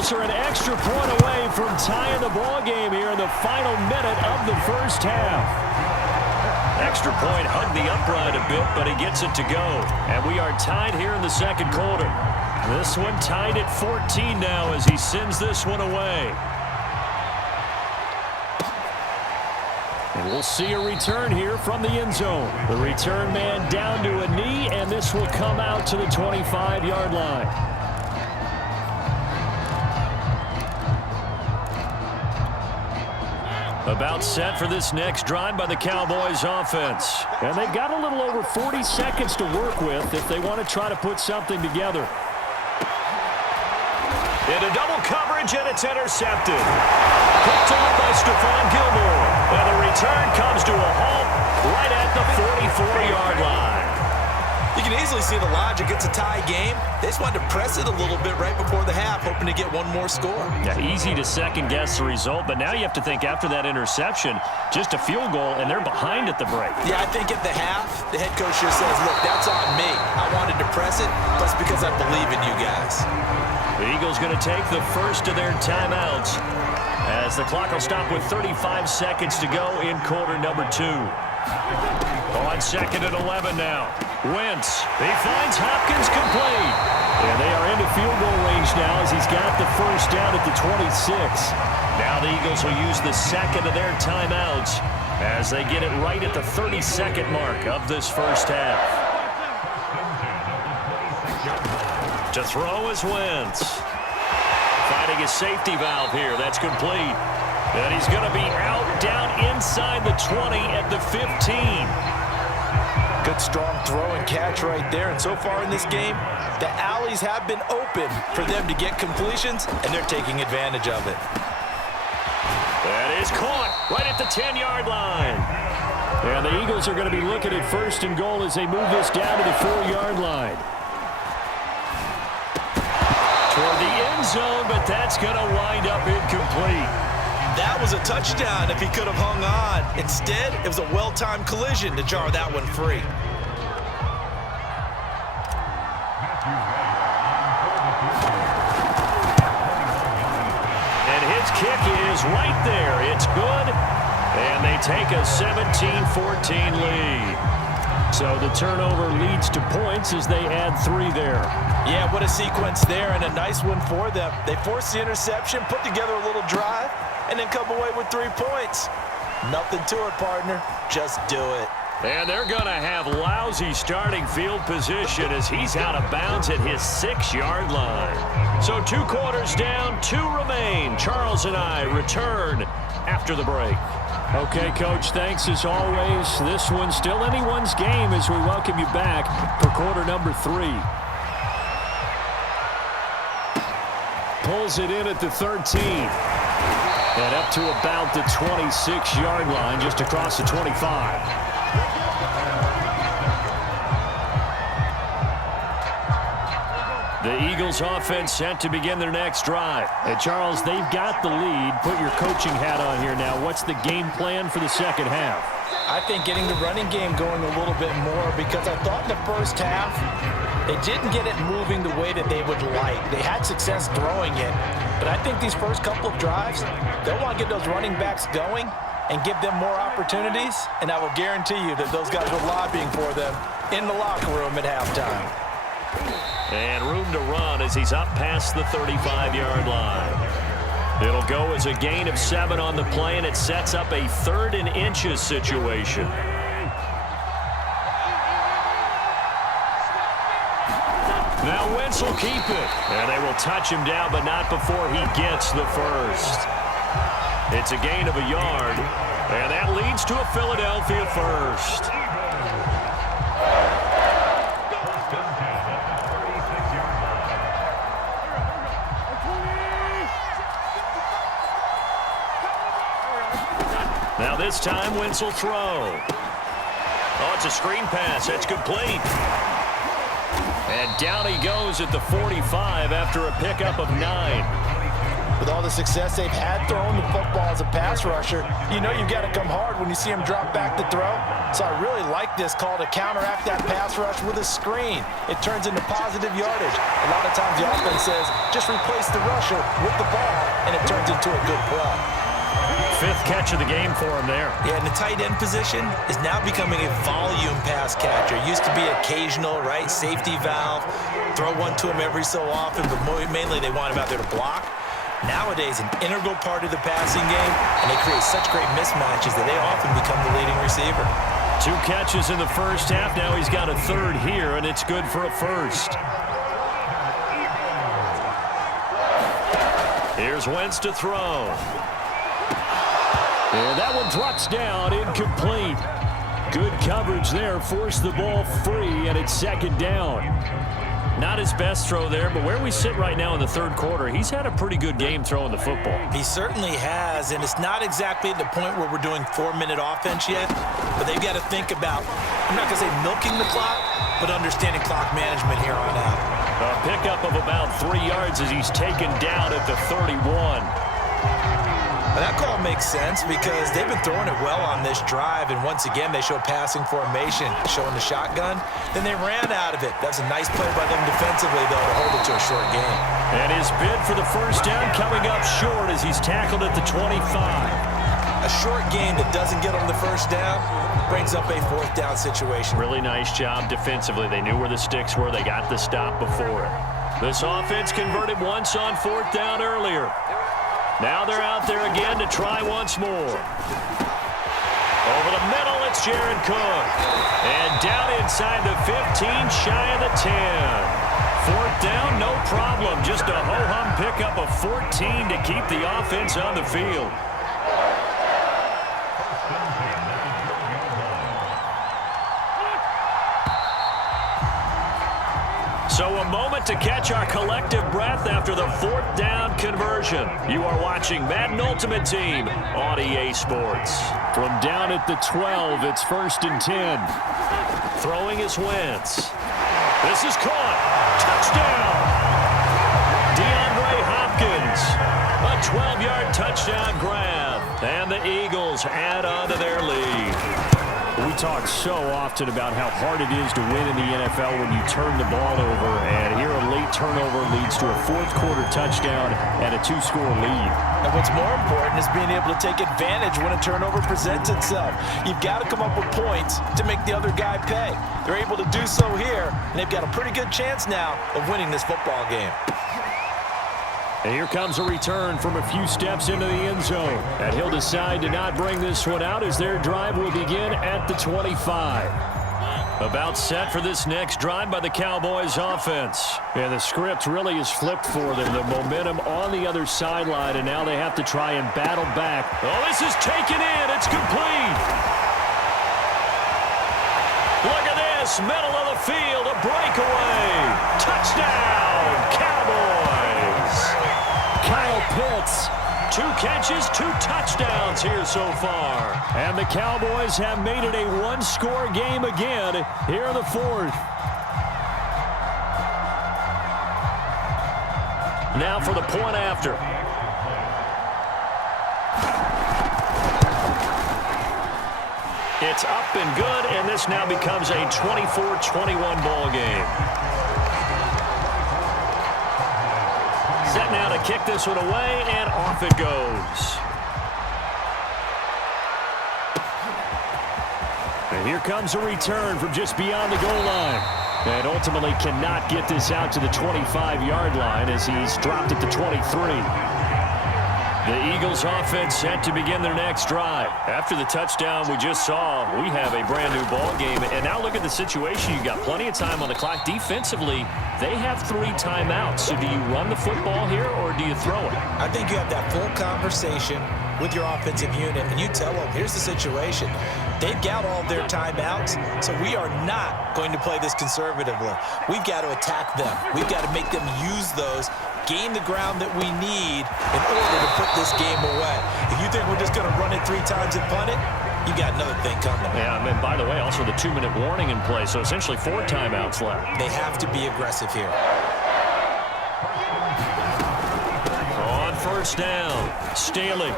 Eagles are an extra point away from tying the ball game here in the final minute of the first half. Extra point hugged the upright a bit, but he gets it to go. And we are tied here in the second quarter. This one tied at 14 now as he sends this one away. And we'll see a return here from the end zone. The return man down to a knee, and this will come out to the 25-yard line. About set for this next drive by the Cowboys offense. And they've got a little over 40 seconds to work with if they want to try to put something together. Into double coverage, and it's intercepted. Picked on by Stephon Gilmore. And the return comes to a halt right at the 44-yard line. You can easily see the logic. It's a tie game. They just wanted to press it a little bit right before the half, hoping to get one more score. Yeah, easy to second-guess the result, but now you have to think after that interception, just a field goal, and they're behind at the break. Yeah, I think at the half, the head coach just says, look, that's on me. I wanted to press it, but it's because I believe in you guys. The Eagles going to take the first of their timeouts as the clock will stop with 35 seconds to go in quarter number 2. On second and 11 now. Wentz, he finds Hopkins complete. And they are into field goal range now as he's got the first down at the 26. Now the Eagles will use the second of their timeouts as they get it right at the 32nd mark of this first half. To throw is Wentz. Finding a safety valve here. That's complete. And he's going to be out down inside the 20 at the 15. Good strong throw and catch right there. And so far in this game, the alleys have been open for them to get completions, and they're taking advantage of it. That is caught right at the 10-yard line. And the Eagles are going to be looking at first and goal as they move this down to the 4-yard line. Toward the end zone, but that's going to wind up incomplete. That was a touchdown if he could have hung on. Instead, it was a well-timed collision to jar that one free. And his kick is right there. It's good. And they take a 17-14 lead. So the turnover leads to points as they add 3 there. Yeah, what a sequence there, and a nice one for them. They forced the interception, put together a little drive, and then come away with 3 points. Nothing to it, partner. Just do it. And they're going to have lousy starting field position as he's out of bounds at his 6-yard line. So 2 quarters down, 2 remain. Charles and I return after the break. Okay, Coach, thanks as always. This one's still anyone's game as we welcome you back for quarter number 3. Pulls it in at the 13. And up to about the 26-yard line, just across the 25. The Eagles offense set to begin their next drive. And Charles, they've got the lead. Put your coaching hat on here now. What's the game plan for the second half? I think getting the running game going a little bit more, because I thought in the first half they didn't get it moving the way that they would like. They had success throwing it, but I think these first couple of drives, they'll want to get those running backs going and give them more opportunities, and I will guarantee you that those guys were lobbying for them in the locker room at halftime. And room to run as he's up past the 35-yard line. It'll go as a gain of 7 on the play, and it sets up a 3rd and inches situation. Now Wentz will keep it. And they will touch him down, but not before he gets the first. It's a gain of a yard, and that leads to a Philadelphia first. Now this time, Wentz will throw. Oh, it's a screen pass. That's complete. And down he goes at the 45 after a pickup of 9. With all the success they've had throwing the football as a pass rusher, you know you've got to come hard when you see him drop back to throw. So I really like this call to counteract that pass rush with a screen. It turns into positive yardage. A lot of times the offense says, just replace the rusher with the ball, and it turns into a good play. Fifth catch of the game for him there. Yeah, and the tight end position is now becoming a volume pass catcher. It used to be occasional, right? Safety valve. Throw one to him every so often, but mainly they want him out there to block. Nowadays, an integral part of the passing game, and they create such great mismatches that they often become the leading receiver. 2 catches in the first half. Now he's got a third here, and it's good for a first. Here's Wentz to throw. And that one drops down, incomplete. Good coverage there, forced the ball free, and it's second down. Not his best throw there, but where we sit right now in the third quarter, he's had a pretty good game throwing the football. He certainly has, and it's not exactly at the point where we're doing 4-minute offense yet, but they've got to think about, I'm not going to say milking the clock, but understanding clock management here on out. A pickup of about 3 yards as he's taken down at the 31. Well, that call makes sense because they've been throwing it well on this drive, and once again, they show passing formation, showing the shotgun. Then they ran out of it. That's a nice play by them defensively, though, to hold it to a short game. And his bid for the first down coming up short as he's tackled at the 25. A short game that doesn't get him the first down brings up a fourth down situation. Really nice job defensively. They knew where the sticks were. They got the stop before it. This offense converted once on fourth down earlier. Now they're out there again to try once more. Over the middle, it's Jared Cook. And down inside the 15, shy of the 10. Fourth down, no problem. Just a ho-hum pickup of 14 to keep the offense on the field. So a moment to catch our collective breath after the fourth down conversion. You are watching Madden Ultimate Team on EA Sports. From down at the 12, it's 1st and 10. Throwing is Wentz. This is caught. Touchdown. DeAndre Hopkins. A 12-yard touchdown grab. And the Eagles add on to their lead. We talk so often about how hard it is to win in the NFL when you turn the ball over, and here a late turnover leads to a fourth-quarter touchdown and a 2-score lead. And what's more important is being able to take advantage when a turnover presents itself. You've got to come up with points to make the other guy pay. They're able to do so here, and they've got a pretty good chance now of winning this football game. And here comes a return from a few steps into the end zone. And he'll decide to not bring this one out as their drive will begin at the 25. About set for this next drive by the Cowboys offense. And the script really is flipped for them. The momentum on the other sideline, and now they have to try and battle back. Oh, this is taken in. It's complete. Look at this. Middle of the field. A breakaway. Touchdown, Cowboys. Kyle Pitts, 2 catches, 2 touchdowns here so far. And the Cowboys have made it a 1-score game again here in the fourth. Now for the point after. It's up and good, and this now becomes a 24-21 ball game. Set now to kick this one away, and off it goes. And here comes a return from just beyond the goal line. And ultimately cannot get this out to the 25-yard line as he's dropped at the 23. The Eagles offense set to begin their next drive. After the touchdown we just saw, we have a brand new ball game. And now look at the situation. You've got plenty of time on the clock. Defensively, they have 3 timeouts. So do you run the football here or do you throw it? I think you have that full conversation with your offensive unit, and you tell them, here's the situation. They've got all their timeouts, so we are not going to play this conservatively. We've got to attack them. We've got to make them use those, gain the ground that we need in order to put this game away. If you think we're just going to run it 3 times and punt it, you got another thing coming. Yeah, and by the way, also the 2-minute warning in play, so essentially 4 timeouts left. They have to be aggressive here. On first down. Staley.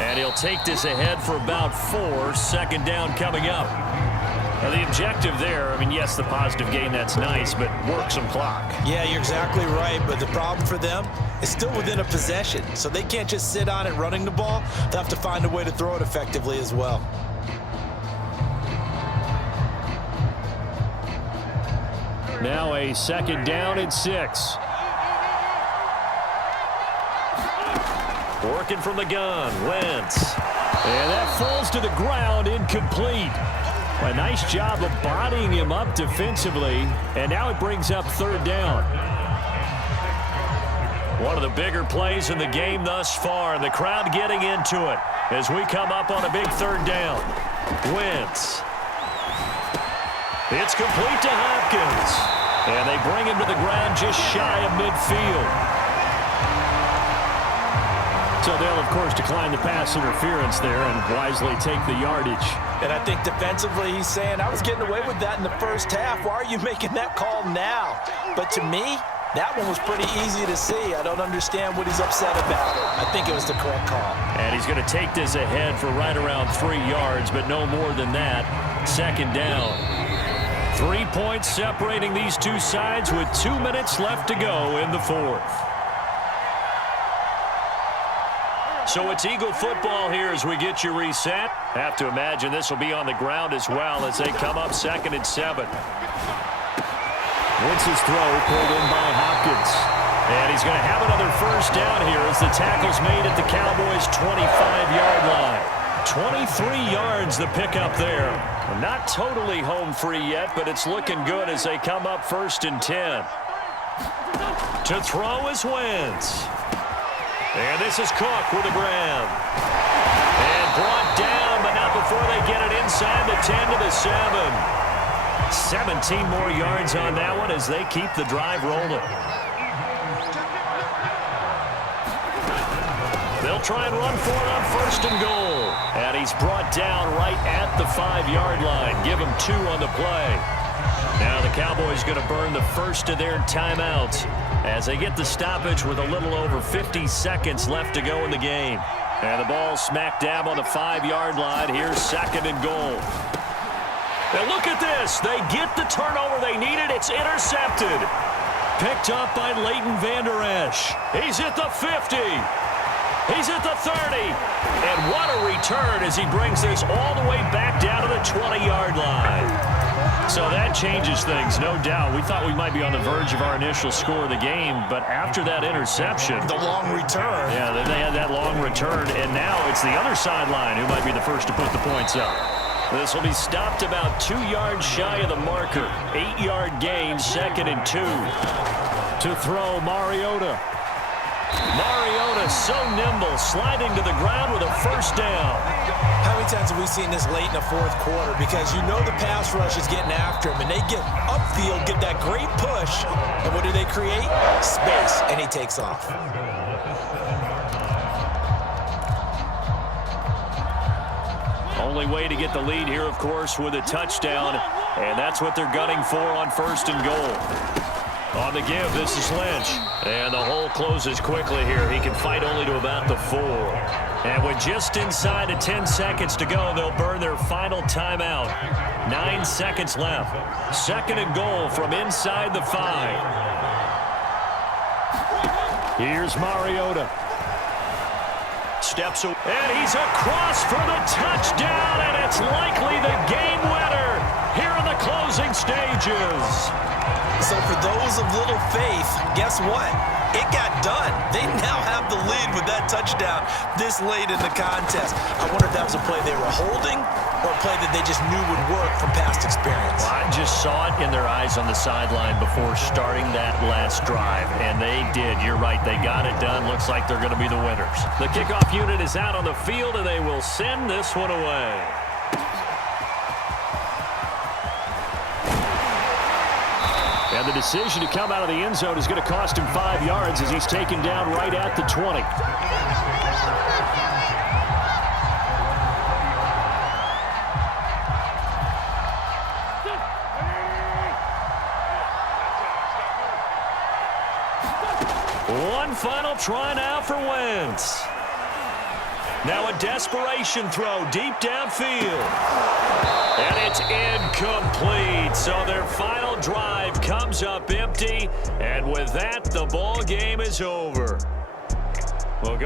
And he'll take this ahead for about 4. Second down coming up. Now the objective there, I mean, yes, the positive gain, that's nice, but work some clock. Yeah, you're exactly right, but the problem for them is still within a possession, so they can't just sit on it running the ball. They'll have to find a way to throw it effectively as well. Now a second down and 6. Working from the gun, Wentz. And that falls to the ground, incomplete. A nice job of bodying him up defensively, and now it brings up third down. One of the bigger plays in the game thus far, and the crowd getting into it as we come up on a big third down. Wentz. It's complete to Hopkins, and they bring him to the ground just shy of midfield. So they'll, of course, decline the pass interference there and wisely take the yardage. And I think defensively he's saying, I was getting away with that in the first half. Why are you making that call now? But to me, that one was pretty easy to see. I don't understand what he's upset about. I think it was the correct call. And he's going to take this ahead for right around 3 yards, but no more than that. Second down. 3 points separating these two sides with 2 minutes left to go in the fourth. So it's Eagle football here as we get you reset. Have to imagine this will be on the ground as well as they come up 2nd and 7. Wentz's throw pulled in by Hopkins. And he's going to have another first down here as the tackle's made at the Cowboys' 25-yard line. 23 yards the pickup there. Not totally home free yet, but it's looking good as they come up 1st and 10. To throw is Wentz. And this is Cook with a grab. And brought down, but not before they get it inside the 10 to the 7. 17 more yards on that one as they keep the drive rolling. They'll try and run for it on 1st and goal. And he's brought down right at the 5-yard line. Give him 2 on the play. Now the Cowboys going to burn the first of their timeouts as they get the stoppage with a little over 50 seconds left to go in the game. And the ball smack dab on the 5-yard line. Here's 2nd and goal. And look at this. They get the turnover they needed. It's intercepted. Picked up by Leighton Vander Esch. He's at the 50. He's at the 30. And what a return as he brings this all the way back down to the 20-yard line. So that changes things, no doubt. We thought we might be on the verge of our initial score of the game, but after that interception. The long return. Yeah, they had that long return, and now it's the other sideline who might be the first to put the points up. This will be stopped about 2 yards shy of the marker. 8-yard gain, 2nd and 2. To throw, Mariota. Mariota so nimble, sliding to the ground with a first down. How many times have we seen this late in the fourth quarter? Because you know the pass rush is getting after him, and they get upfield, get that great push, and what do they create? Space, and he takes off. Only way to get the lead here, of course, with a touchdown, and that's what they're gunning for on 1st and goal. On the give, this is Lynch. And the hole closes quickly here. He can fight only to about the 4. And with just inside of 10 seconds to go, they'll burn their final timeout. 9 seconds left. 2nd and goal from inside the 5. Here's Mariota. Steps away. And he's across for the touchdown. And it's likely the game winner here in the closing stages. So for those of little faith, guess what? It got done. They now have the lead with that touchdown this late in the contest. I wonder if that was a play they were holding or a play that they just knew would work from past experience. Well, I just saw it in their eyes on the sideline before starting that last drive, and they did. You're right. They got it done. Looks like they're going to be the winners. The kickoff unit is out on the field, and they will send this one away. And the decision to come out of the end zone is going to cost him 5 yards as he's taken down right at the 20. one final try now for Wentz. Now a desperation throw deep downfield. And it's incomplete. So their final drive comes up empty. And with that, the ball game is over. We'll go.